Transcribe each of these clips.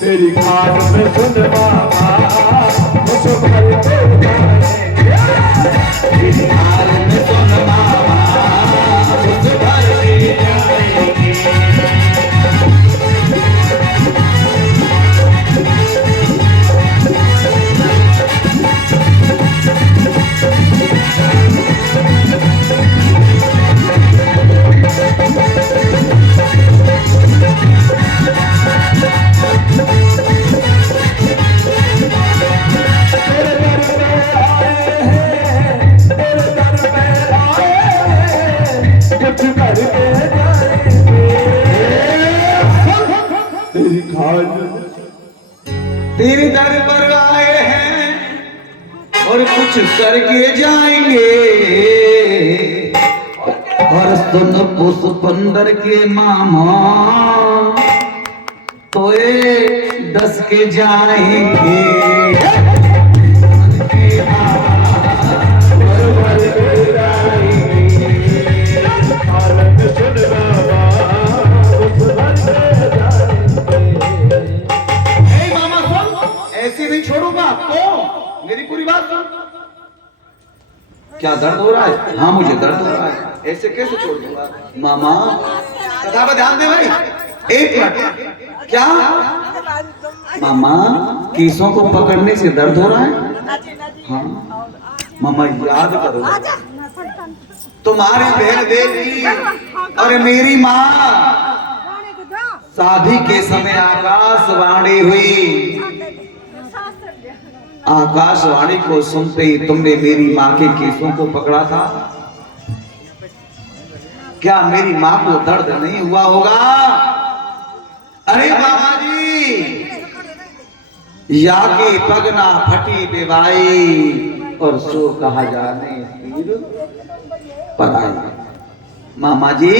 तेरी खाट में सुन बाबा उस घर पे जाएंगे। तेरी खाट में सुन बाबा उस घर पे जाएंगे। तेरे दर पर आए हैं और कुछ करके जाएंगे। और सुन पुष्पंदर के मामा तो ये डस के जाएंगे। ऐसे नहीं छोड़ूंगा तो मेरी पूरी बात सुन। क्या दर्द हो रहा है? हाँ मुझे दर्द हो रहा है। ऐसे कैसे छोड़ दूंगा मामा? कथा पर ध्यान दे भाई। एक मिनट। क्या मामा केसों को पकड़ने से दर्द हो रहा है? हाँ मामा याद करो तुम्हारी बहन देवी और मेरी माँ शादी के समय आकाशवाणी हुई। आकाशवाणी को सुनते ही तुमने मेरी माँ के केसों को पकड़ा था। क्या मेरी माँ को दर्द नहीं हुआ होगा? अरे मामा जी या के पगना फटी बेवाई और सो कहा जाने तीर पराई। मामा जी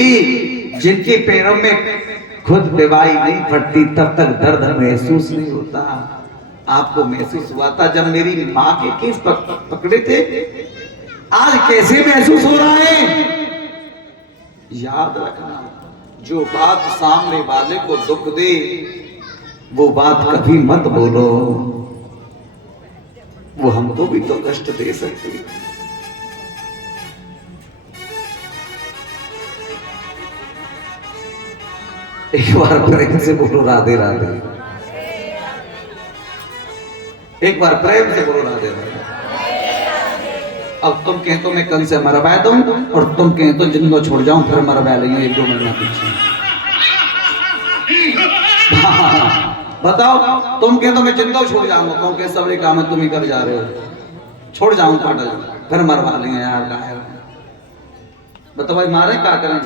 जिनके पैरों में खुद बेवाई नहीं फटती तब तक दर्द महसूस नहीं होता। आपको महसूस हुआ था जब मेरी माँ के केस पकड़े थे। आज कैसे महसूस हो रहा है? याद रखना जो बात सामने वाले को दुख दे वो बात कभी मत बोलो। वो हमको भी तो कष्ट दे सकती है। एक बार प्रेम से बोलो राधे राधे। एक बार प्रेम से बोलो राधे राधे। अब तुम कहें तो मैं कंस से मरवा दूं और तुम कहें तो जिनको छोड़ जाऊं फिर मरवा लेंगे 1-2 महीना पीछे। बताओ तुम कहें तो मैं जिंदा छोड़ जाऊंगा। तुम कह सबरे काम तुम ही कर जा रहे हो। छोड़ जाऊं पाटल फिर मरवा लेंगे यार। बताओ भाई मारे क्या करें?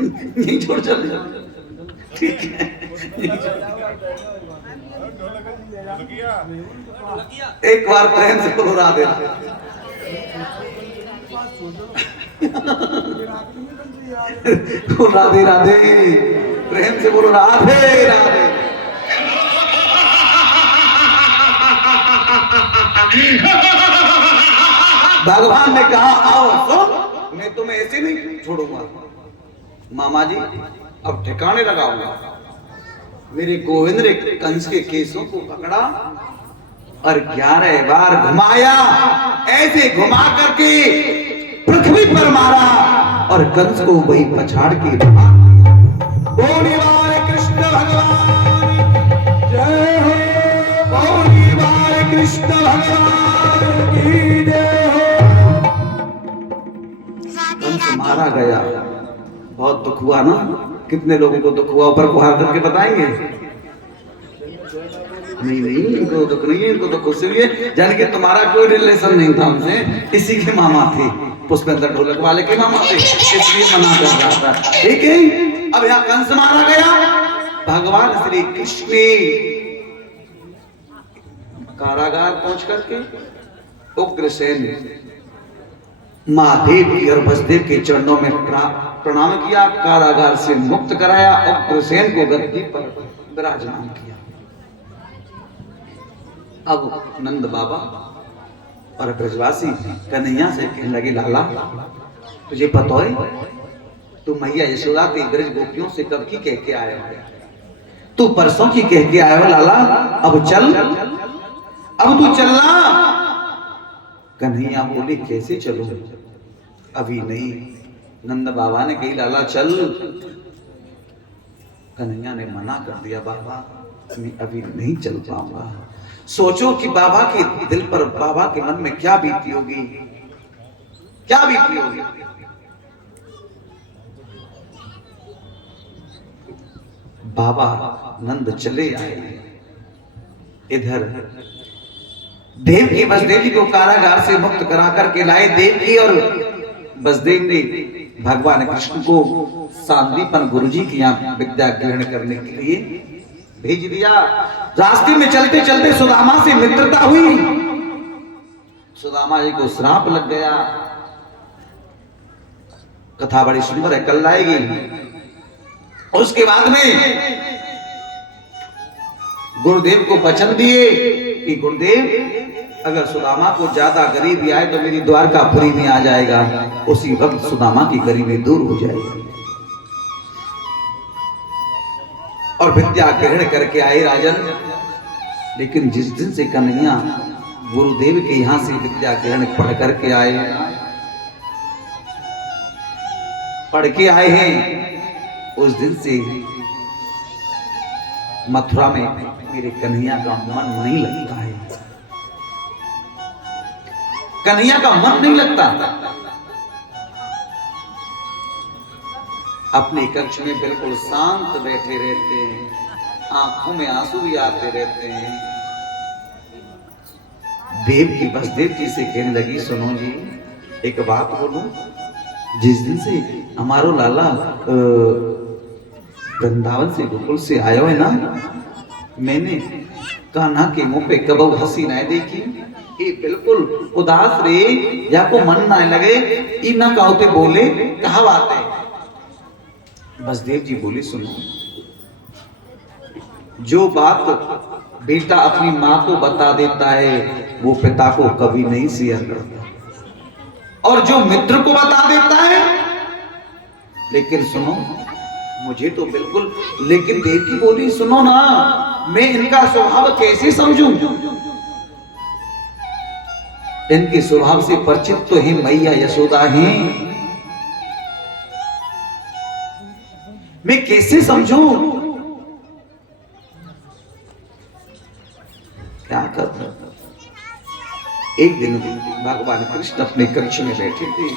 नहीं छोड़ चल ठीक है। एक बार प्रेम से बोलो राधे राधे राधे। प्रेम से बोलो राधे राधे। भगवान ने कहा आओ सुन मैं तुम्हें ऐसे नहीं छोड़ूंगा। मामा जी अब ठिकाने लगाऊंगा। मेरे गोविंद ने कंस के केसों को पकड़ा और 11 बार घुमाया। ऐसे घुमा करके पृथ्वी पर मारा और कंस को वही पछाड़ के बोलिए कृष्ण भगवान जय हो। बोलिए कृष्ण भगवान की जय हो। कंस मारा गया। बहुत दुख हुआ ना? कितने लोगों को दुख हुआ? ऊपर को हाथ करके बताएंगे? नहीं इनको दुख नहीं है। इनको दुख उससे भी है जान के तुम्हारा कोई रिलेशन नहीं था हमसे। इसी के मामा थे पुष्पेंद्र ढोलक वाले के मामा थे इसलिए मना कर रहा था। ठीक है अब यहाँ कंस मारा गया। भगवान श्री कृष्ण कारागार पहुंच करके उग्रसेन महादेव की और वसुदेव के चरणों में प्रणाम किया। कारागार से मुक्त कराया। उग्रसेन को गद्दी पर विराजमान किया। अब नंद बाबा और ब्रजवासी कन्हैया से कहने लगे लाला तुझे पता है तू मैया यशोदा के ब्रज गोपियों से कब की कह के आया है? तू परसों की कह के आया हो लाला, अब चल, अब तू चलना। कन्हैया बोले कैसे चलूं, अभी नहीं। नंद बाबा ने कही लाला चल। कन्हैया ने मना कर दिया, बाबा मैं अभी नहीं चल पाऊंगा। सोचो कि बाबा के दिल पर, बाबा के मन में क्या बीती होगी, क्या बीती होगी। बाबा नंद चले आए। इधर देवकी वसुदेव जी को कारागार से मुक्त करा करके लाए। देवकी और वसुदेव ने भगवान कृष्ण को सांदीपन गुरु जी के यहाँ विद्या ग्रहण करने के लिए भेज दिया। रास्ते में चलते चलते सुदामा से मित्रता हुई। सुदामा जी को श्राप लग गया। कथा बड़ी सुंदर है, कल लाएगी। उसके बाद में गुरुदेव को वचन दिए कि गुरुदेव अगर सुदामा को ज्यादा गरीबी आए तो मेरी द्वारकापुरी में आ जाएगा, उसी वक्त सुदामा की गरीबी दूर हो जाएगी। और विद्या ग्रहण करके आए राजन। लेकिन जिस दिन से कन्हैया गुरुदेव के यहां से विद्या ग्रहण पढ़ करके आए, पढ़ के आए हैं, उस दिन से मथुरा में मेरे कन्हैया का मन नहीं लगता है। कन्हैया का मन नहीं लगता। अपने कक्ष में बिल्कुल शांत बैठे रहते हैं, आंखों में आंसू भी आते रहते हैं। देव की वसुदेव जी से कहने लगी, सुनो जी एक बात बोलूं, जिस दिन से हमारो लाला वृंदावन से गोकुल से आयो है ना, मैंने कान्हा के मुंह पे कबो हंसी ना देखी। ये बिल्कुल उदास रे, या को मन ना लगे, ई ना कहते बोले, कहा बात है। वसुदेव जी बोले, सुनो, जो बात बेटा अपनी माँ को बता देता है वो पिता को कभी नहीं शेयर करता, और जो मित्र को बता देता है। लेकिन सुनो, मुझे तो बिल्कुल, लेकिन देवकी बोली, सुनो ना, मैं इनका स्वभाव कैसे समझूं? इनके स्वभाव से परिचित तो है मैया यशोदा हैं, मैं कैसे समझूं? क्या कर। एक दिन भगवान कृष्ण अपने कक्ष में बैठे थे।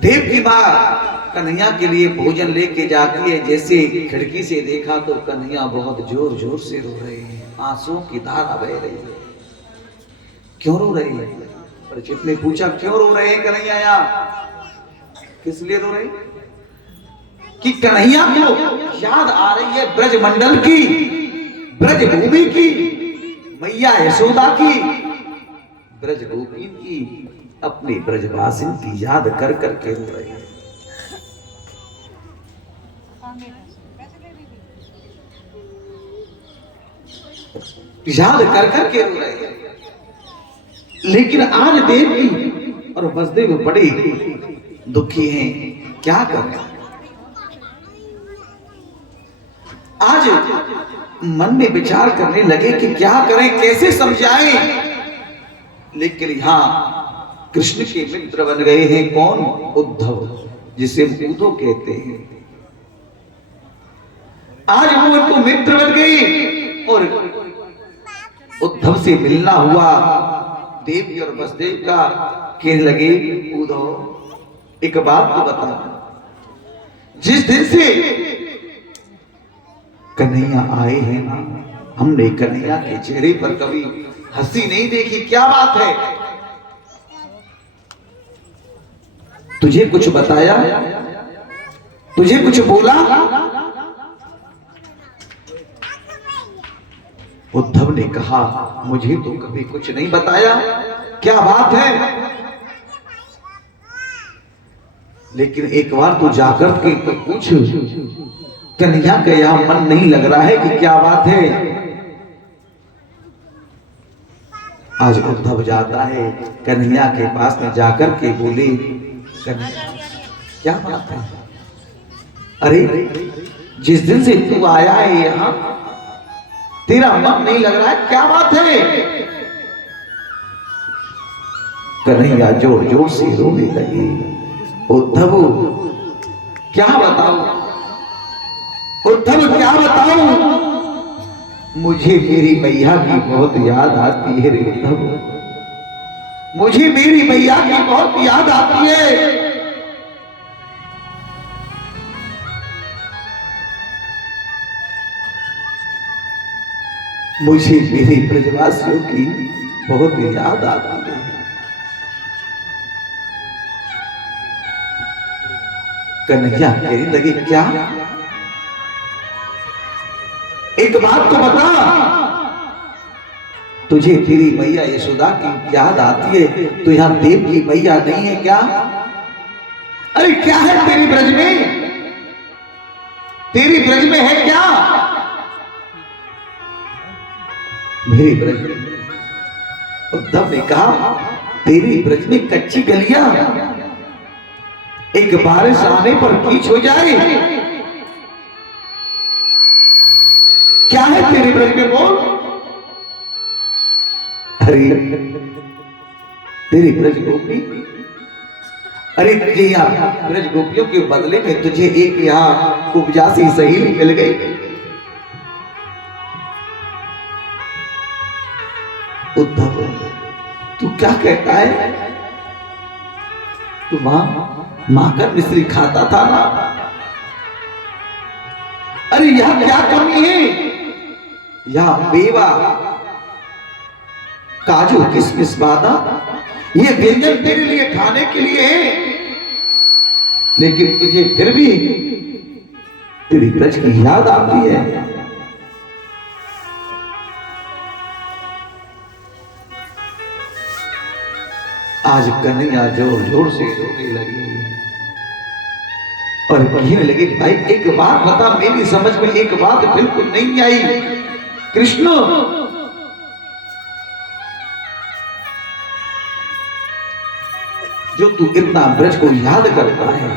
देव की मां कन्हैया के लिए भोजन लेके जाती है। जैसे खिड़की से देखा तो कन्हैया बहुत जोर जोर से रो रहे हैं, आंसुओं की धारा बह रही है। क्यों रो रही है? परिचित ने पूछा, क्यों रो रहे हैं कन्हैया? किस लिए रो रहे हैं? कि कन्हैया को याद आ रही है ब्रज मंडल की, ब्रज भूमि की, मैया यशोदा की, ब्रज गोपी की, अपने ब्रजवासिन की याद कर करके रो रहे हैं। याद कर करके रो रहे हैं। लेकिन आज देवकी और वसुदेव बड़े दुखी हैं, क्या करें? आज मन में विचार करने लगे कि क्या करें, कैसे समझाएं। लेकिन यहां कृष्ण के मित्र बन गए हैं कौन? उद्धव, जिसे उद्धव कहते हैं। आज वो इनको मित्र बन गए और उद्धव से मिलना हुआ। देवकी और वसुदेव का कहने लगे, उद्धव एक बात तो बता, जिस दिन से कन्हैया आए हैं ना, हमने कन्हैया के चेहरे पर कभी हंसी नहीं देखी, क्या बात है? तुझे कुछ बताया? तुझे कुछ बोला? उद्धव ने कहा, मुझे तो कभी कुछ नहीं बताया, क्या बात है? लेकिन एक बार तू जाकर के तो पूछ, कन्हैया का यहां मन नहीं लग रहा है कि क्या बात है? आज उद्धव जाता है कन्हैया के पास में, जाकर के बोले, कन्हैया क्या बात है? अरे जिस दिन से तू आया है यहाँ तेरा मन नहीं लग रहा है, क्या बात है? कन्हैया जोर जोर से रोने लगी। उद्धव क्या बताऊं, उद्धव क्या बताऊं, मुझे मेरी मैया की बहुत याद आती है रे उद्धव, मुझे मेरी मैया की बहुत याद आती है। मुझे मेरे ब्रजवासियों की बहुत याद आती है। कन्हैया कहने लगे क्या? एक बात तो बता, तुझे तेरी मैया यशोदा की याद आती है तो यहां देव की मैया नहीं है क्या? अरे क्या है तेरी ब्रज में, तेरी ब्रज में है क्या? मेरी ब्रज में, उद्धव ने कहा तेरी ब्रज में कच्ची गलियां, एक बारिश आने पर कीच हो जाए, क्या है तेरे ब्रज में बोल? अरे तेरी ब्रज गोपी, अरे तुझे यहाँ ब्रज गोपियों के बदले में तुझे एक यहाँ उपजासी सहेली मिल गई। उद्धव तू क्या कहता है? तू माकर मिश्री खाता था ना? अरे यहां क्या कमी है? यहां मेवा, काजू, किशमिश, बादाम ये व्यंजन तेरे लिए खाने के लिए है, लेकिन तुझे फिर भी तेरी ब्रज की याद आती है। आज कन्हैया जोर जोर से रोने लगी और कहने लगी भाई एक बात बता, मेरी समझ में एक बात बिल्कुल नहीं आई। कृष्ण जो तू इतना ब्रज को याद करता है,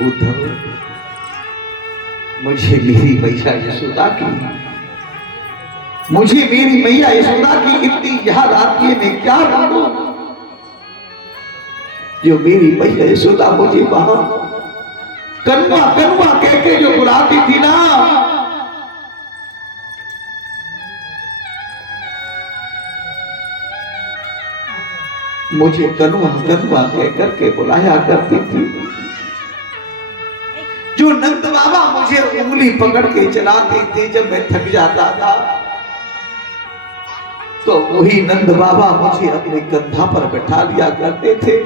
उद्धव मुझे मेरी मैया यशोदा की, मुझे मेरी मैया यशोदा की इतनी याद आती है, मैं क्या करूं? जो मेरी मैया यशोदा मुझे वहां कनुआ कनुआ कह के जो बुलाती थी ना, मुझे कनुआ कनुआ कह करके बुलाया करती थी। जो नंद बाबा मुझे उंगली पकड़ के चलाते थे जब मैं थक जाता था, तो वही नंद बाबा मुझे अपने कंधा पर बैठा लिया करते थे।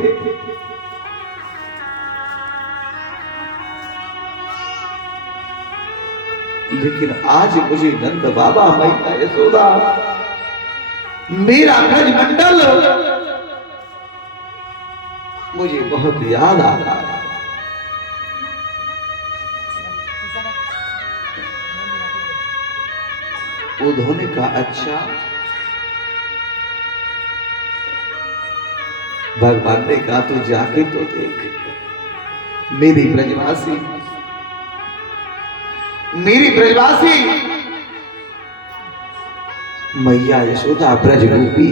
लेकिन आज मुझे नंद बाबा, मैया यशोदा, मेरा ब्रज मंडल मुझे बहुत याद आता है। उद्धव ने कहा अच्छा, भगवान ने कहा तू जाके तो देख, मेरी ब्रजवासी, मेरी ब्रजवासी मैया यशोदा ब्रज रूपी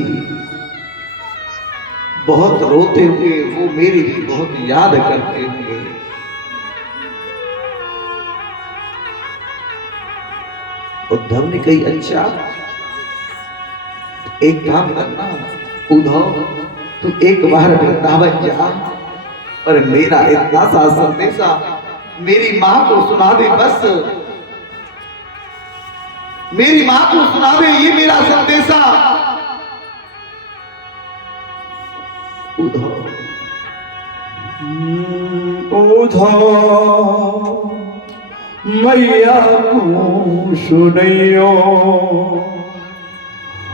बहुत रोते हुए वो मेरी भी बहुत याद करते हुए। उद्धव ने कही अच्छा एक काम करना उद्धव, तू एक बार वृंदावन जा पर मेरा इतना सा संदेशा मेरी मां को सुना दे, बस मेरी मां को सुना दे, ये मेरा संदेशा। उद्धव मैया को सुनियो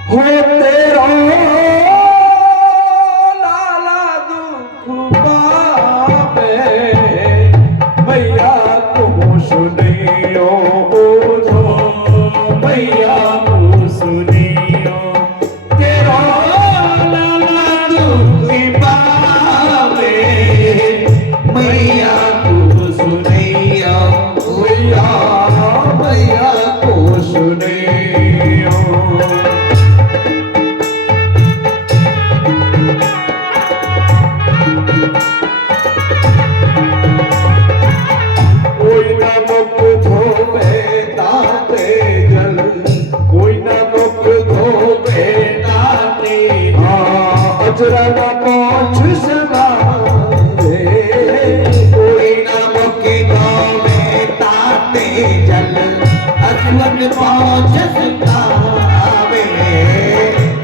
हो तेरा लाला दुख पावे, मैया को सुनियो मैया को सुनियो तेरा लाला दुख पावे, पहुंच सिखावे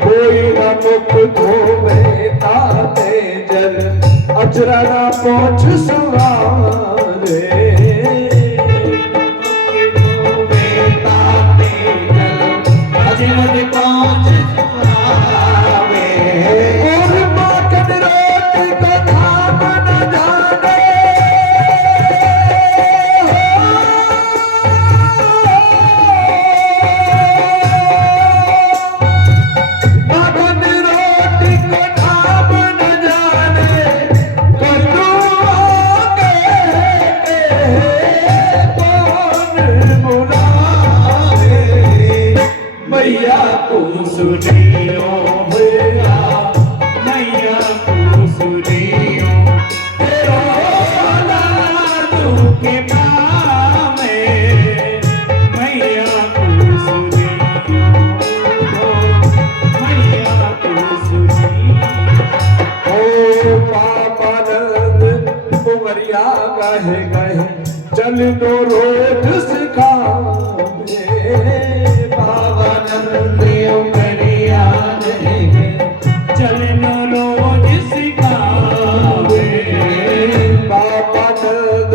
कोई न मुख धोवे ताते जल अजरा न पहुंच सवारे पहुंच सिखावे और माखन रोटी को धाम न जाने माखन रोटी को धाम न जाने कटुआ के कौन बुलावे मैया को सुनियो भैया मैया को सुनियो तेरो लाडू के पावे मैया को सुनियो मैया को सुनियो ओ पापनंद उमरिया गहे गहे चल दो रोज सिखावे पावानंद उमरिया गहे चलनो रोज सिखावे पापनंद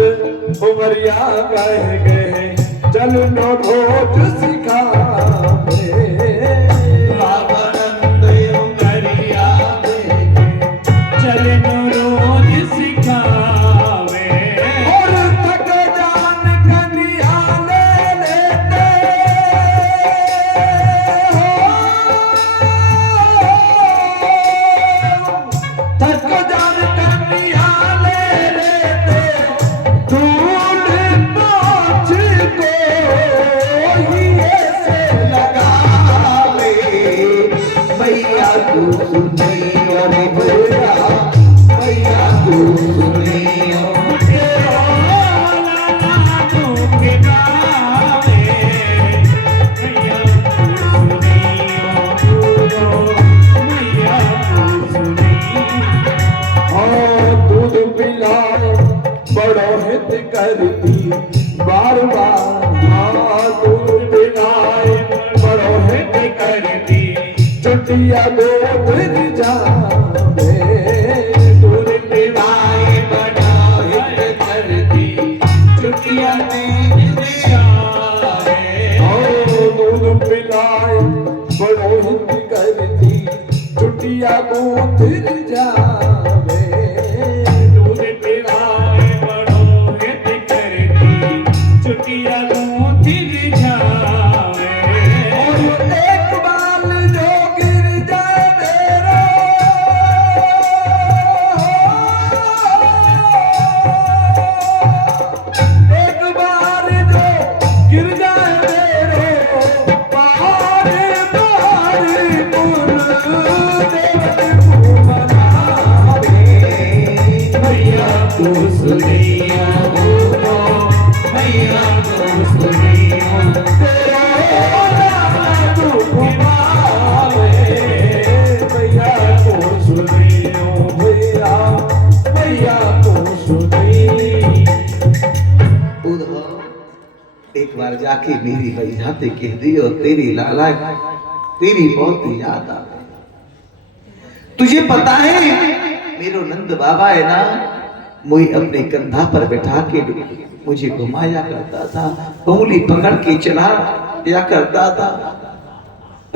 उमरिया गहे गहे चलनो रोज सिखावे पावानंद उमरिया गहे चलनो रोज सिखावे और थक जान कन्या ले लेते थक जान कन्या ले लेते धूल पाँच को ही ऐसे लगावे मैया को सुनियो रे भैया मैया को सुनियो दूध पिलाए बड़ो हित करती बार बार दूध पिलाए बड़ो हित करती चुटिया दूध जावे दूध पिलाए बड़ा हित करती चुटिया में दूध पिलाए बड़ो हित करती चुटिया दूध जावे दूध पिलाए बड़ो हित करती चुटिया दूध जावे और एक बाल जो गिर जाए मेरा एक बार जो गिर जाए मेरे बार बार मुन देव बनावे मैया को सुनिया मैया को सुनिया तेरा लाडू घुमावे मैया को सुनियो भैया मैया को सुनियो उधर एक बार जाके मेरी भैया से कह दियो तेरी लाला तेरी बहुत याद आ गई। तुझे पता है मेरो नंद बाबा है ना मुझे अपने कंधा पर बैठा के मुझे घुमाया करता था उंगली पकड़ के चला या करता था।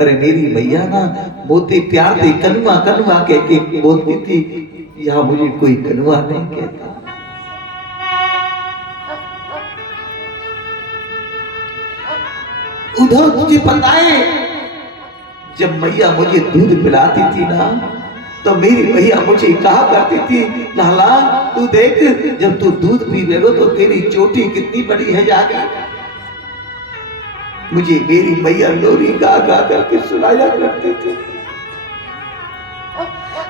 अरे मेरी भैया ना मोती प्यार से कनुआ कनुआ कह के बोलती थी यहाँ मुझे कोई कनुआ नहीं कहता। उधर तुझे पता है जब मैया मुझे दूध पिलाती थी ना तो मेरी भैया मुझे कहा करती थी लाला तू देख जब तू दूध पीवेगो तो तेरी चोटी कितनी बड़ी है जाके। मुझे मेरी मैया लोरी गा गा करके सुनाया करती थी।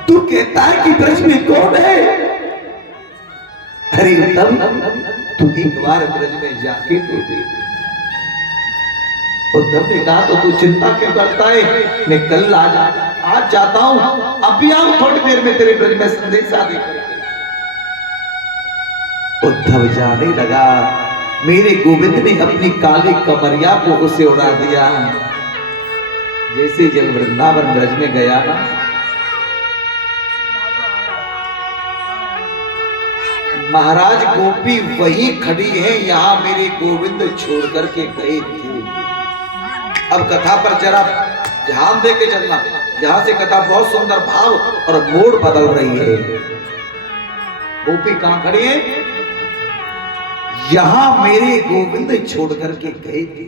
तू कहता है कि ब्रज में कौन है? अरे तब तू एक बार ब्रज में जाके तो देख। उद्धव ने कहा तो तू चिंता क्यों करता है, मैं कल आज जाता हूं, अब भी आऊं थोड़ी देर में तेरे ब्रज में संदेशा देकर। उद्धव जाने लगा मेरे गोविंद ने अपनी काली कमरिया को उसे उड़ा दिया। जैसे जब वृंदावन ब्रज में गया ना, महाराज गोपी वही खड़ी है, यहां मेरे गोविंद छोड़ करके गए थे। अब कथा पर जरा ध्यान दे के चलना, जहां से कथा बहुत सुंदर भाव और मोड़ बदल रही है। गोपी कहां खड़ी है? यहां मेरे गोविंद छोड़ करके गए थे।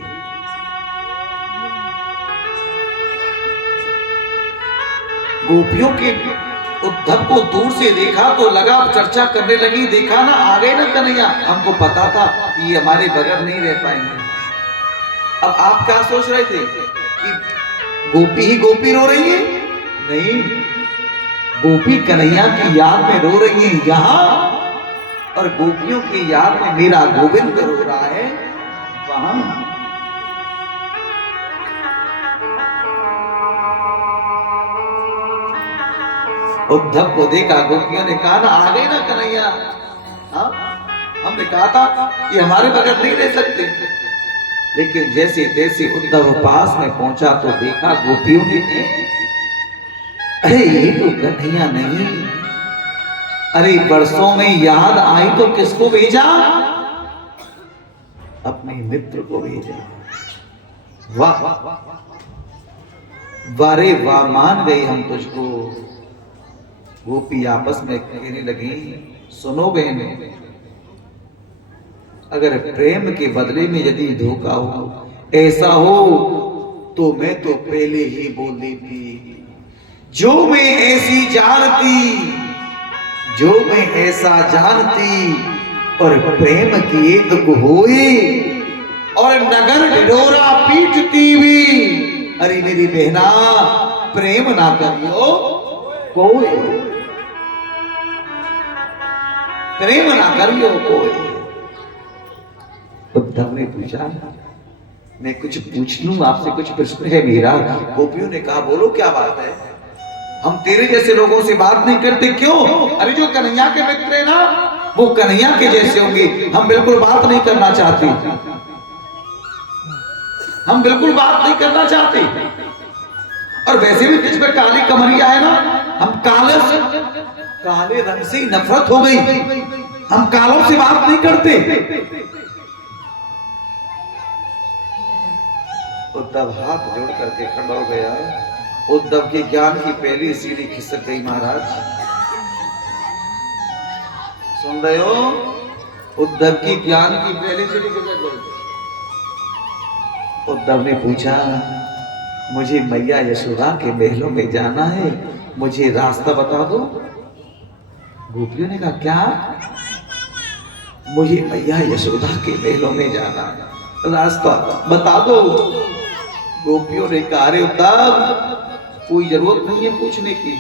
गोपियों के उद्धव को दूर से देखा तो लगा, चर्चा करने लगी, देखा ना आ गए ना कन्हैया, हमको पता था कि ये हमारे बगैर नहीं रह पाएंगे। अब आप क्या सोच रहे थे कि गोपी ही गोपी रो रही है? नहीं, गोपी कन्हैया की याद में रो रही है यहां, और गोपियों की याद में मेरा गोविंद रो रहा है वहां। उद्धव को देखा, गोपियों ने कहा ना आ गए ना कन्हैया, हाँ हमने कहा था कि हमारे बगैर नहीं रह सकते। लेकिन जैसे तैसे उद्धव पास में पहुंचा तो देखा गोपियों ने, अरे ये तो कन्हैया नहीं, अरे बरसों में याद आई तो किसको भेजा? अपने मित्र को भेजा। वाह वारे वाह, मान गए हम तुझको। गोपी आपस में कहने लगी, सुनो बहनों, अगर प्रेम के बदले में यदि धोखा हो, ऐसा हो तो मैं तो पहले ही बोल देती। जो मैं ऐसी जानती, जो मैं ऐसा जानती, और प्रेम की एक होए और नगर ढिढोरा पीटती हुई। अरे मेरी बहना, प्रेम ना करियो कोई, प्रेम ना करियो कोई। उद्धव ने पूछा, मैं कुछ पूछ लूं आपसे, कुछ प्रश्न है मेरा। गोपियों ने कहा, बोलो क्या बात है, हम तेरे जैसे लोगों से बात नहीं करते। क्यों? अरे जो कन्हैया के मित्र है ना, वो कन्हैया के जैसे होंगे, हम बिल्कुल बात नहीं करना चाहते, हम बिल्कुल बात नहीं करना चाहते। और वैसे भी जिस पे काली कमरिया है ना, हम काले रंग से नफरत हो गई, हम कालों से बात नहीं करते। उद्धव हाथ जोड़ करके खड़ा हो गया। उद्धव के ज्ञान की पहली सीढ़ी खिसक गई। महाराज सुन रहे हो? उद्धव की ज्ञान की पहली सीढ़ी खिसक गई। उद्धव ने पूछा, मुझे मैया यशोदा के महलों में जाना है, मुझे रास्ता बता दो। गोपियों ने कहा, क्या? मुझे मैया यशोदा के महलों में जाना है, रास्ता बता दो। गोपियों ने कहा, अरे उद्धव कोई जरूरत नहीं है पूछने की,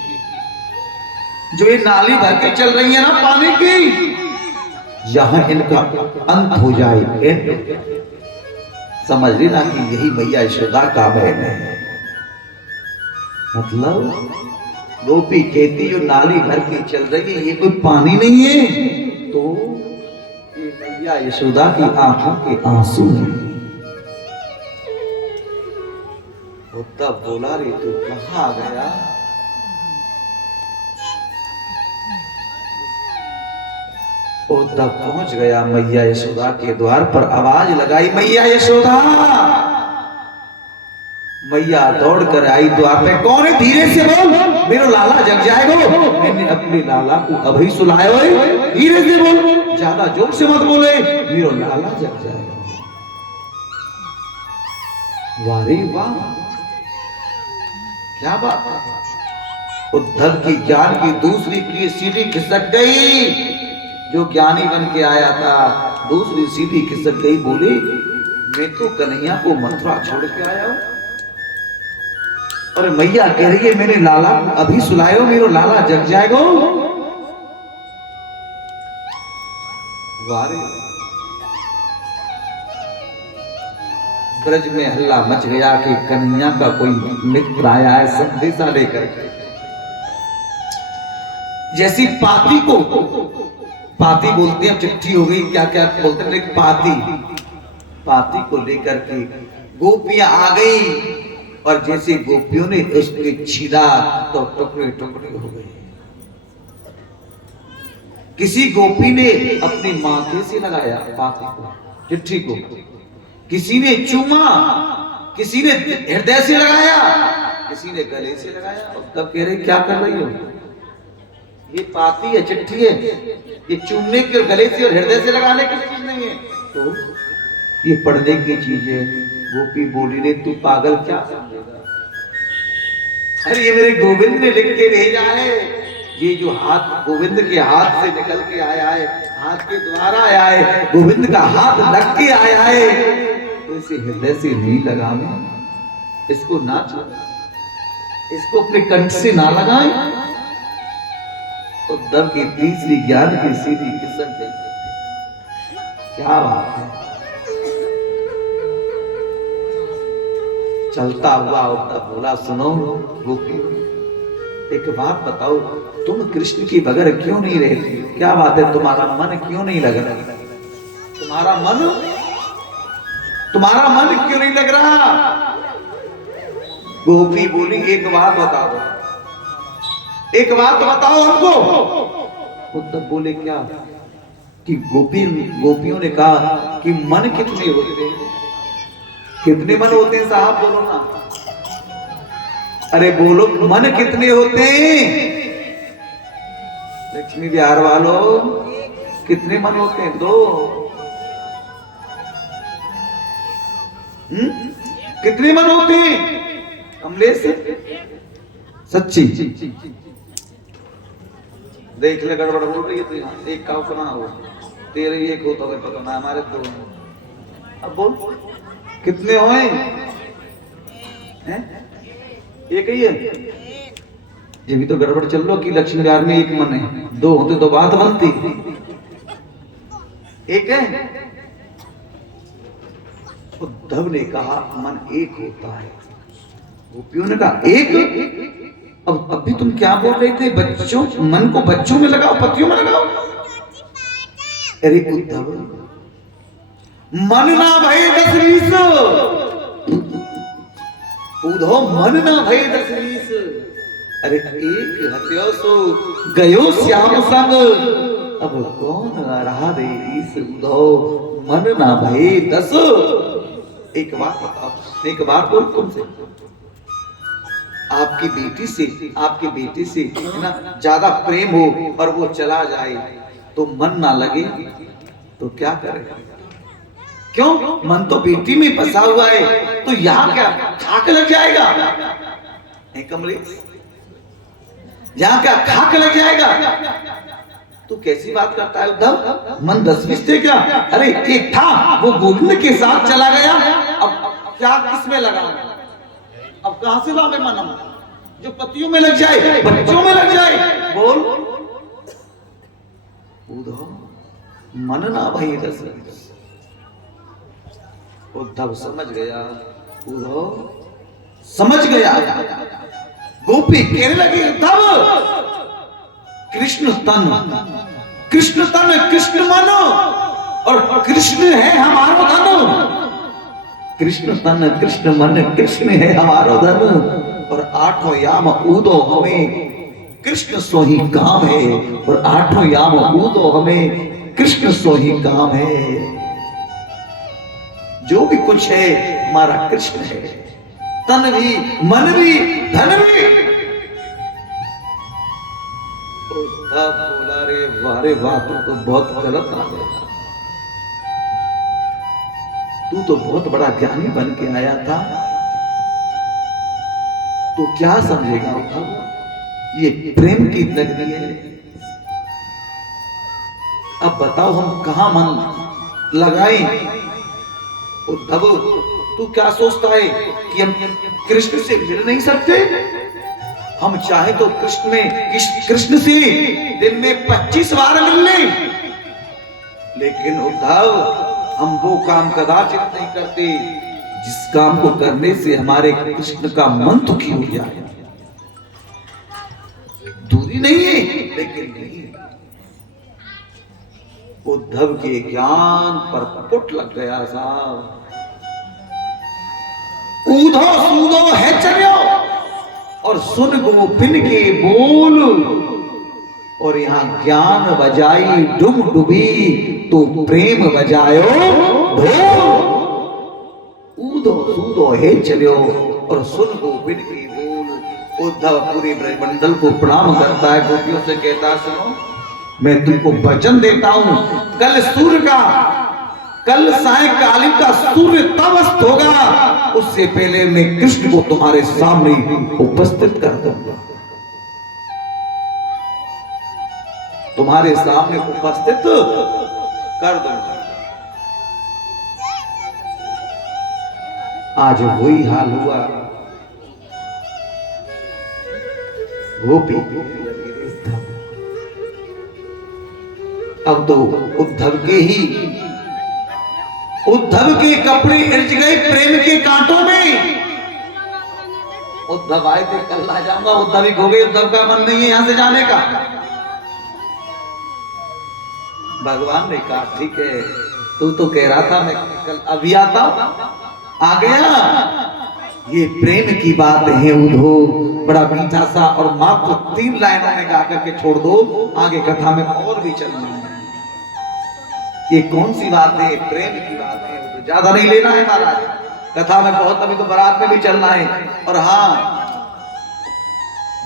जो ये नाली भर के चल रही है ना पानी की, यहां इनका अंत हो जाए। समझ लेना कि यही मैया यशोदा का बहन है। मतलब गोपी कहती जो नाली भर के चल रही है, ये कोई पानी नहीं है, तो ये मैया यशोदा की आंखों के आंसू हैं। तब बोला, रे तू कहां आ गया? तब पहुंच गया मैया यशोदा के द्वार पर, आवाज लगाई, मैया यशोदा। मैया दौड़ कर आई द्वार पे। कौन है? धीरे से बोल, मेरा लाला जग जाएगा। मैंने अपने लाला को अभी सुलाया है, धीरे से बोल, ज्यादा जोर से मत बोले, मेरा लाला जग जाएगा। वारे वाह, क्या बात है। उद्धव की ज्ञान की दूसरी की सीढ़ी खिसक गई। जो ज्ञानी बन के आया था, दूसरी सीढ़ी खिसक गई। बोले, मैं तो कन्हैया को मथुरा छोड़ के आया हूं, और मैया कह रही है मेरे लाला अभी सुलायो, मेरा लाला जग जाएगा। वारे, ब्रज में हल्ला मच गया कि कन्हैया का कोई मित्र आया है संदेशा लेकर। जैसी पापी को पाती बोलते हैं, चिट्ठी हो गई, क्या क्या बोलते हैं, एक पाती। पाती को लेकर के गोपियां आ गई और जैसे गोपियों ने उसके छीना तो टुकड़े टुकड़े हो गए। किसी गोपी ने अपने माथे से लगाया पाती को, चिट्ठी को, किसी ने चूमा, किसी ने हृदय से लगाया, किसी ने गले से लगाया। और तब कह रहे क्या कर रही हो, ये पाती है, चिट्ठी है, ये चूमने के गले से और हृदय से लगाने की चीज नहीं है, तो ये पढ़ने की चीज है। गोपी बोली रे तू पागल क्या समझेगा, अरे ये मेरे गोविंद ने लिख के भेजा है, ये जो हाथ गोविंद के हाथ से निकल के आया है, हाथ के द्वारा आया है, गोविंद का हाथ लग के आया है, तो इसे हृदय से नहीं लगाना, इसको ना छूना, इसको अपने कंठ से ना लगाएं। उद्धव की तीसरी ज्ञान की सीधी किस्म गई। क्या बात है, चलता हुआ उद्धव बोला सुनो गोपी, एक बात बताओ, तुम कृष्ण की बगैर क्यों नहीं रहती? क्या बात है, तुम्हारा मन क्यों नहीं लग रहा? तुम्हारा मन क्यों नहीं लग रहा? गोपी बोली एक बात बताओ, एक बात बताओ हमको। उद्धव बोले क्या? कि गोपियों ने कहा कि मन कितने होते हैं? कितने मन होते हैं साहब, बोलो ना, अरे बोलो, मन कितने होते हैं? लक्ष्मी बिहार वालों, कितने मन होते हैं? 2। कितने मन होते हैं कमलेश? सच्ची देख ले, गड़बड़ बोल रही है तो यहाँ एक का कमा हो, तेरे एक होता है पता ना, हमारे 2। अब बोल कितने होए हैं? एक ही है, ये भी तो गड़बड़ चल लो कि लक्ष्मी बिहार में एक मन है, 2 होते तो बात बनती, एक है। उद्धव ने कहा मन एक होता है, गोपियों ने कहा एक। अब अभी तुम क्या बोल रहे थे, बच्चों, मन को बच्चों में लगाओ, पतियों में लगाओ। अरे उद्धव, मन ना भय 10-20, उद्धव मन ना भय 10-20, अरे एक हत्यो सो गयो श्याम संग, अब कौन रहा रे इस उद्धव, मन ना भय 10। एक बात बताओ, एक बात बोल तुमसे, आपकी बेटी से है ना ज्यादा प्रेम हो और वो चला जाए तो मन ना लगे तो क्या करें? क्यों? मन तो बेटी में फंसा हुआ है, तो यहाँ क्या खाक लग जाएगा? कमलेश, यहाँ क्या खाक लग जाएगा? तू कैसी बात करता है उद्धव? मन 10-20 थे क्या? अरे एक था, वो गोविंद के साथ चला गया, अब क्या किसमें लगा? अब कहां से लावे मन, जो पतियों में लग जाए, बच्चों में लग जाए? बोल उद्धव, मन ना भई 10-20। उद्धव समझ गया, उद्धव समझ गया। गोपी कहने लगी उद्धव, कृष्ण तन कृष्ण मन और कृष्ण है हमारा धन। कृष्ण तन कृष्ण मन कृष्ण है हमारा धन, और 8 याम ऊदो हमें कृष्ण सो ही काम है, और 8 याम ऊदो हमें कृष्ण सो ही काम है। जो भी कुछ है हमारा कृष्ण है, तन भी, मन भी, धन भी। बोला रे वारे वाह, तू तो बहुत गलत आ गया, तू तो बहुत बड़ा ज्ञानी बन के आया था, तो क्या समझेगा उद्धव? ये प्रेम की नगरी है। अब बताओ हम कहां मन लगाएं? उद्धव, तू क्या सोचता है कि हम कृष्ण से मिल नहीं सकते? हम चाहे तो कृष्ण से दिन में 25 बार मिल लें, लेकिन उद्धव हम वो काम कदाचित नहीं करते जिस काम को करने से हमारे कृष्ण का मन दुखी हो जाए। दूरी नहीं है, लेकिन नहीं, उद्धव के ज्ञान पर पुट लग गया साहब। ऊधो सूदो है चलो और सुन गोपिन के बोल, और यहाँ ज्ञान बजाई डुम डुबी तो प्रेम बजायो ढोल। ऊधो सूदो है चलो और सुन गोपिन की बोल। उद्धव पूरे ब्रह्मंडल को प्रणाम करता है, गोपियों से कहता है सुनो मैं तुमको वचन देता हूं, कल सूर्य का, कल सायंकालीन का सूर्य तब अस्त होगा, उससे पहले मैं कृष्ण को तुम्हारे सामने उपस्थित कर दूंगा, तुम्हारे सामने उपस्थित कर दूंगा। आज वही हाल हुआ। गोपी अब तो उद्धव के कपड़े इर्ज गए प्रेम के कांटों में। उद्धव आए थे कल आ जाऊंगा, उद्धव ही खो गए, उद्धव का मन नहीं है यहां से जाने का। भगवान ने कहा ठीक है, तू तो कह रहा था मैं कल अभी आता, आ गया। ये प्रेम की बात है उद्धव, बड़ा मीठा सा, और मात्र 3 लाइनों में गा करके छोड़ दो, आगे कथा में और भी चलना है। ये कौन सी बात है? प्रेम की बात है, तो ज्यादा नहीं लेना है महाराज, कथा में बहुत, अभी तो बारात में भी चलना है, और हाँ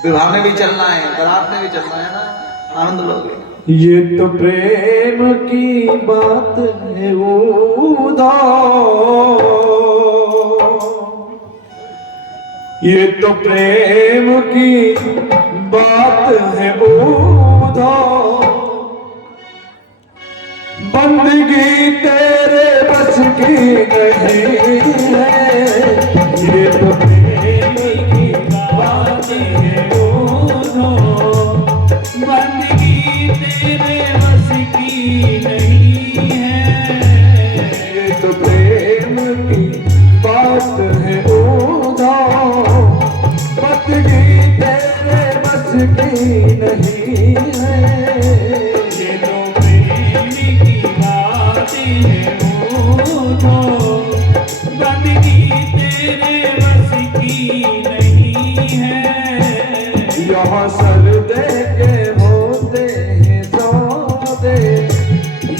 विवाह में भी चलना है, बारात में भी चलना है ना, आनंद लोगे। ये तो प्रेम की बात है उद्धव, ये तो प्रेम की बात है उद्धव, बंदगी तेरे बस की नहीं है, ये तो प्रेम की बात है उद्धव, बंदगी तेरे बस की नहीं है, ये तो प्रेम की बात है उद्धव, बंदगी तेरे बस की नहीं है, ये तो बंदगी तेरे बस की नहीं है। यहाँ सर दे के होते हैं सौदे,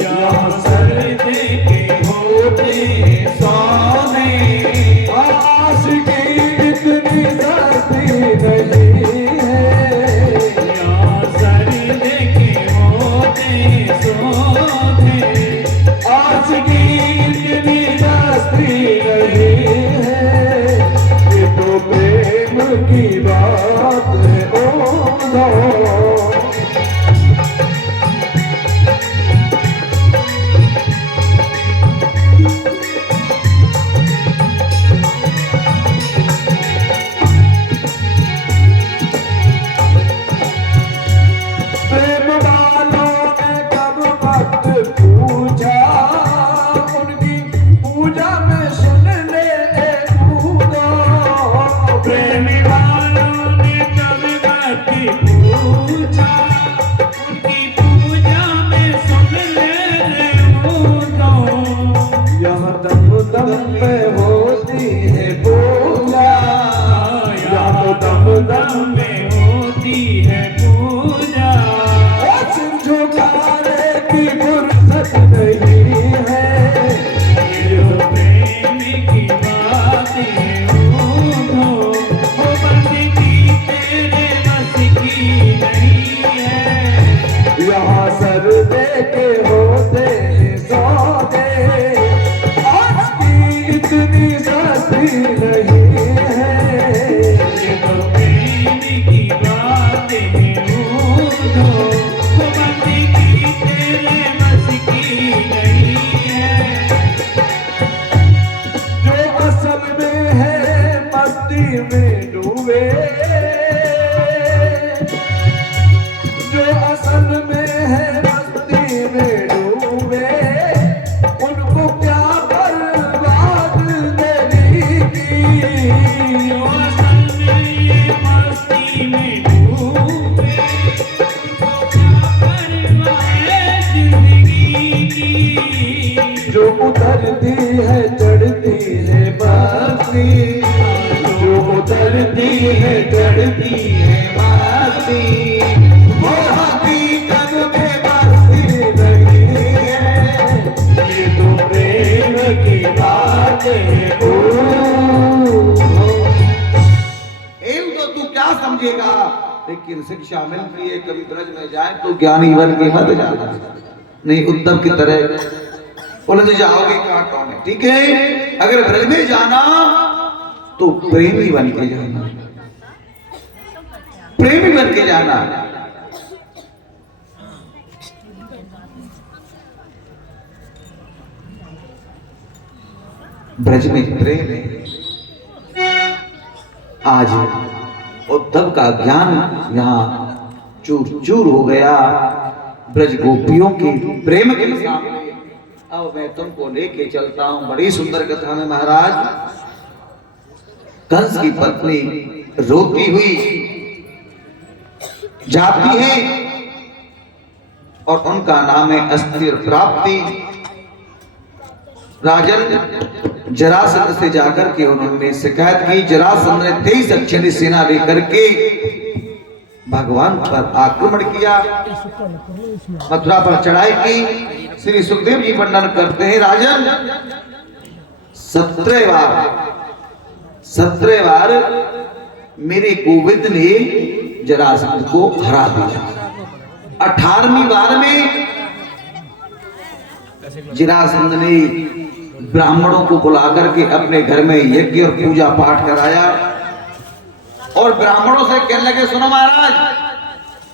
यहाँ सर दे के होते हैं सौदे, आशिकी इतनी सस्ती नहीं है, यहाँ सर दे के होते हैं सौदे, आशिकी इतनी सस्ती नहीं है, ये तो प्रेम की बात है उद्धव। प्रेम वालों ने कब वक्त पूछा, उनकी पूजा में सुन ले उद्धव, प्रेम वालों ने कब वक्त पूछा, उनकी पूजा में सुन ले उद्धव, यहाँ दम दम पे होती है पूजा, यहाँ दम दम में होती है पूजा, सिर झुकाने की फुर्सत नहीं है, ये तो प्रेम की बात है उद्धव, वो बंदगी तेरे बस की नहीं है, यहाँ सर दे के होते हैं सौदे, आज की इतनी सस्ती नहीं है, ये तो प्रेम की बात है उद्धव, वो बंदगी तेरे बस की नहीं है, जो असल में है मस्ती में डूबे, जो असल में है मस्ती में उतरती है चढ़ती है बासी, जो उतरती है चढ़ती है बासी, वो हकीकत में बासी नहीं है, ये तो प्रेम की बात है। एम तो तू क्या समझेगा, लेकिन शिक्षा मिलती है कभी ब्रज में जाए तो ज्ञानी बन के मत जाना, नहीं उद्धव की तरह उलझ जाओगे कांटों में। ठीक है, अगर ब्रज में जाना तो प्रेमी बन के जाना, प्रेमी बन के जाना। ब्रज में प्रेम है। आज उद्धव का ज्ञान यहाँ चूर चूर हो गया ब्रज गोपियों के प्रेम के सामने। अब मैं तुमको लेके चलता हूं बड़ी सुंदर कथा में महाराज। कंस की पत्नी रोती हुई जाती है और उनका नाम है अस्थिर प्राप्ति। राजन जरासंध से जाकर के उन्होंने शिकायत की। जरासंध ने 23 अक्षरी सेना लेकर के भगवान पर आक्रमण किया, मथुरा पर चढ़ाई की। श्री सुखदेव जी वर्णन करते हैं, राजन 17 बार मेरे गोविंद ने जरासंध को हरा दिया। 18वीं बार में जरासंध ने ब्राह्मणों को बुलाकर के अपने घर में यज्ञ और पूजा पाठ कराया और ब्राह्मणों से कहने लगे, सुनो महाराज,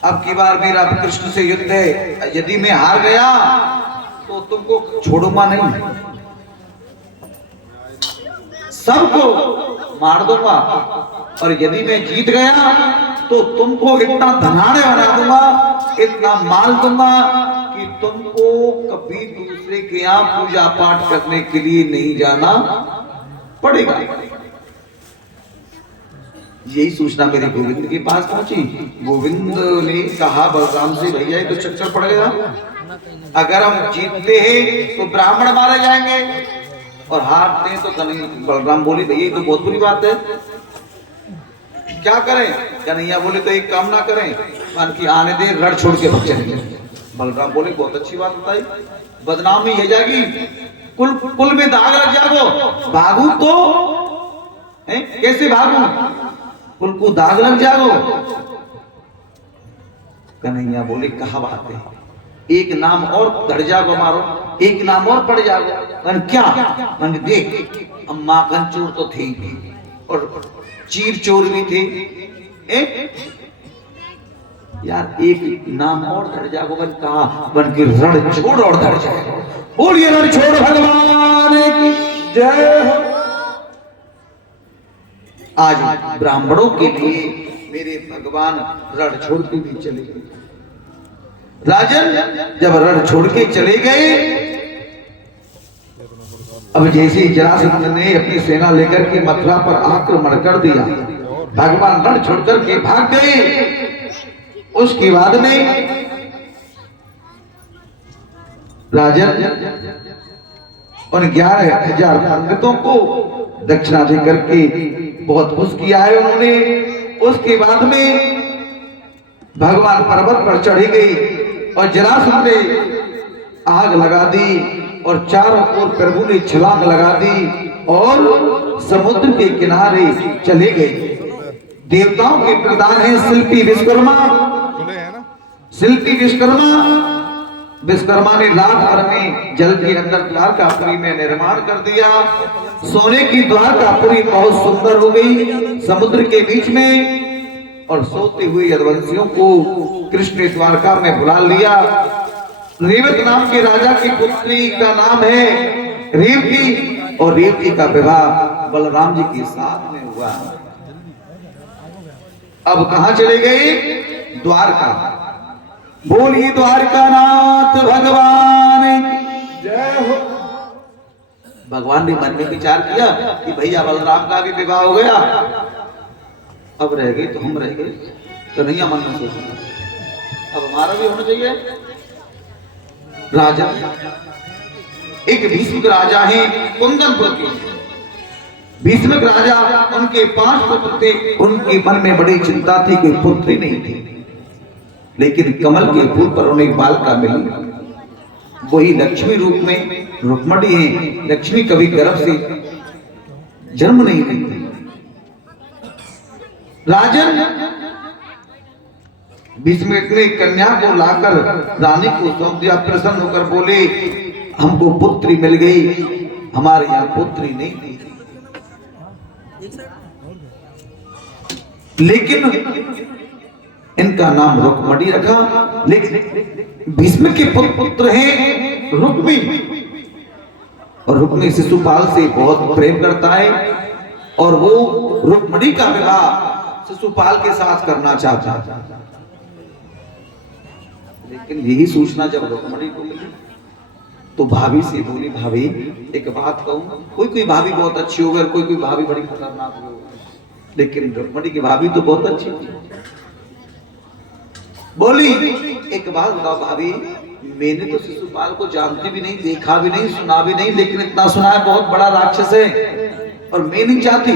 अब की बार मेरा कृष्ण से युद्ध है, यदि मैं हार गया तो तुमको छोड़ूंगा नहीं, सबको मार दूंगा, और यदि मैं जीत गया तो तुमको इतना धनाढ़ बना दूंगा, इतना माल दूंगा कि तुमको कभी दूसरे के यहाँ पूजा पाठ करने के लिए नहीं जाना पड़ेगा। यही सूचना मेरे गोविंद के पास पहुंची। गोविंद ने कहा बलराम से, भैया तो चक्कर पड़ गया, अगर हम जीतते हैं तो ब्राह्मण मारे जाएंगे और हारते हैं तो कन्हैया। बलराम बोले, भैया तो बहुत बुरी बात है, क्या करें? कन्हैया बोले, तो एक काम ना करें, मान की आने दे, रण छोड़ के भाग चलेंगे। बलराम बोले, बहुत अच्छी बात बताई, बदनामी है जाएगी, कुल में दाग लग जाएगो, भागू तो है? कैसे भागू, कुल को दाग लग जाएगो। कन्हैया बोले, कहा बात है, एक नाम और धड़ जागो, मारो एक नाम और पड़ जागो। मन क्या? मन देख, अम्मा कंचूर तो थी और चीर चोर भी थे, यार एक नाम और धड़ जागो। बन कहा, बन के रण छोड़ और धड़ जाएगा। बोलिए रण छोड़ भगवान की जय हो। आज ब्राह्मणों के लिए मेरे भगवान रण छोड़ के भी चले गए। राजन जब रण छोड़ के चले गए, अब जैसे जरासंध ने अपनी सेना लेकर के मथुरा पर आक्रमण कर दिया, भगवान रण छोड़कर के भाग गए। उसके बाद में राजन उन 11,000 पंडितों को दक्षिणा देकर के बहुत खुश किया है उन्होंने। उसके बाद में भगवान पर्वत पर चढ़ी गई और जरासंध ने आग लगा दी और चारों ओर प्रभु ने छलांग लगा दी और समुद्र के किनारे चले गए। देवताओं के प्रधान है शिल्पी विश्वकर्मा। शिल्पी विश्वकर्मा ने रात भर में जल के अंदर द्वारकापुरी में निर्माण कर दिया। सोने की द्वारकापुरी बहुत सुंदर हो गई समुद्र के बीच में, और सोते हुए यदुवंशियों को कृष्ण ने द्वारका में बुला लिया। रेवत नाम के राजा की पुत्री का नाम है रेवती, और रेवती का विवाह बलराम जी के साथ में हुआ। अब कहां चले गए? द्वारका। बोलिए द्वारका नाथ भगवान की जय हो। भगवान ने मन में विचार किया कि भैया बलराम का भी विवाह हो गया, अब रह गए तो हम रह गए। कन्हैया मन में सोचा, अब हमारा भी होना चाहिए। राजा एक भीष्मक राजा हैं कुंदनपुर के। भीष्मक राजा, उनके 5 पुत्र थे। उनके मन में बड़ी चिंता थी, कोई पुत्र ही नहीं थी। लेकिन कमल के फूल पर उन्हें एक बालिका मिली, वही लक्ष्मी रूप में रुक्मणी है। लक्ष्मी कभी गर्भ से जन्म नहीं लेती। राजन भीष्मक ने कन्या को लाकर रानी को सौंप दिया। प्रसन्न होकर बोले, हमको पुत्री मिल गई, हमारे यहाँ पुत्री नहीं थी। लेकिन इनका नाम रुक्मणी रखा। लेकिन भीष्म के पुत्र हैं रुक्मी, और रुक्मी शिशुपाल से बहुत प्रेम करता है, और वो रुक्मणी का विवाह शिशुपाल के साथ करना चाहता है। लेकिन यही सूचना जब रुक्मणी को मिली तो भाभी से बोली, भाभी एक बात कहूं, कोई भाभी बहुत अच्छी होगी, कोई भाभी बड़ी खतरनाक होगी, लेकिन रुक्मणी की भाभी तो बहुत अच्छी थी। बोली, एक बात बताओ भाभी, मैंने तो शिशुपाल को जानती भी नहीं, देखा भी नहीं, सुना भी नहीं, लेकिन इतना सुना है बहुत बड़ा राक्षस है, और मैं नहीं चाहती।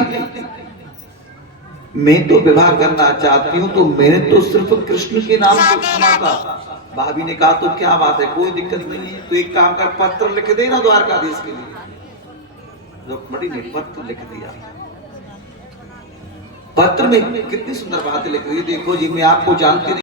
मैं तो विवाह करना चाहती हूँ, तो मैंने तो सिर्फ कृष्ण के नाम को सुना था। भाभी ने कहा, तो क्या बात है, कोई दिक्कत नहीं है, तो एक काम कर, पत्र लिख देना द्वारकाधीश के लिए। रुक्मणी ने पत्र लिख दिया। पत्र में कितनी सुंदर बातें लिख रही है, देखो जी, मैं आपको जानती नहीं।